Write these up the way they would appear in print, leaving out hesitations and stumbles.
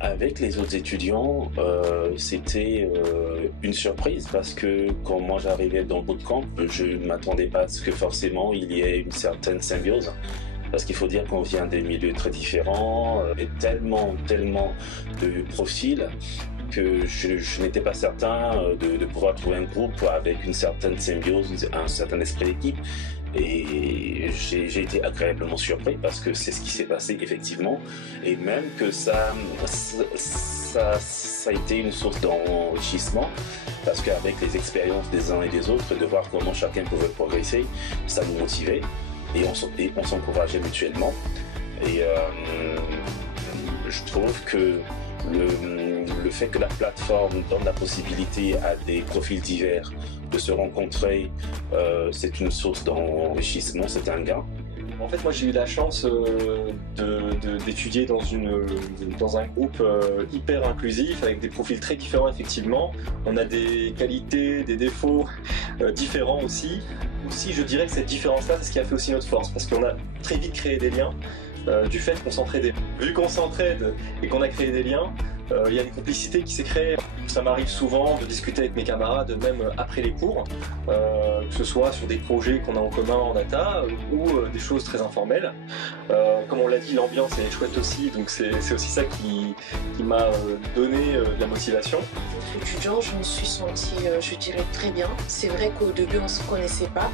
avec les autres étudiants, c'était une surprise parce que quand moi j'arrivais dans le bootcamp, je ne m'attendais pas à ce que forcément il y ait une certaine symbiose. Parce qu'il faut dire qu'on vient des milieux très différents et tellement de profils que je n'étais pas certain de pouvoir trouver un groupe avec une certaine symbiose, un certain esprit d'équipe. Et j'ai été agréablement surpris parce que c'est ce qui s'est passé effectivement, et même que ça a été une source d'enrichissement parce qu'avec les expériences des uns et des autres, de voir comment chacun pouvait progresser, ça nous motivait et on s'encourageait mutuellement. Et je trouve que le fait que la plateforme donne la possibilité à des profils divers de se rencontrer, c'est une source d'enrichissement, c'est un gain. En fait, moi j'ai eu la chance d'étudier dans un groupe hyper inclusif, avec des profils très différents effectivement. On a des qualités, des défauts différents aussi. Aussi, je dirais que cette différence-là, c'est ce qui a fait aussi notre force, parce qu'on a très vite créé des liens. Du fait qu'on s'entraidait. Vu qu'on s'entraide et qu'on a créé des liens, il y a une complicité qui s'est créée. Ça m'arrive souvent de discuter avec mes camarades, même après les cours, que ce soit sur des projets qu'on a en commun en data ou des choses très informelles. Comme on l'a dit, l'ambiance est chouette aussi, donc c'est aussi ça qui m'a donné de la motivation. Étudiant, je me suis sentie, je dirais, très bien. C'est vrai qu'au début, on ne se connaissait pas,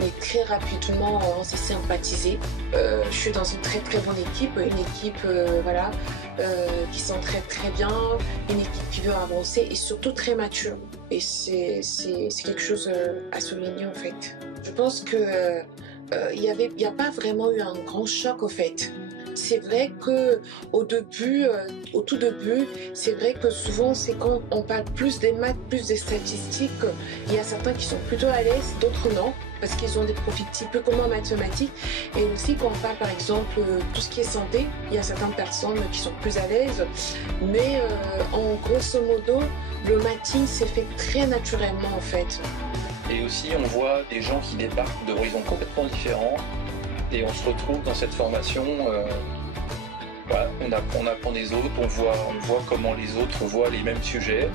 mais très rapidement, on s'est sympathisé. Je suis dans une très bonne équipe, une équipe voilà, qui s'entraide très bien, une équipe qui veut avancer et surtout très mature. Et c'est quelque chose à souligner en fait. Je pense que il n'y a pas vraiment eu un grand choc au fait. C'est vrai que au tout début, c'est vrai que souvent c'est quand on parle plus des maths, plus des statistiques, il y a certains qui sont plutôt à l'aise, d'autres non, parce qu'ils ont des profils peu communs en mathématiques. Et aussi quand on parle par exemple tout ce qui est santé, il y a certaines personnes qui sont plus à l'aise, mais en grosso modo, le matching s'est fait très naturellement en fait. Et aussi on voit des gens qui débarquent d'horizons complètement différents. Et on se retrouve dans cette formation, voilà, on apprend des autres, on voit comment les autres voient les mêmes sujets.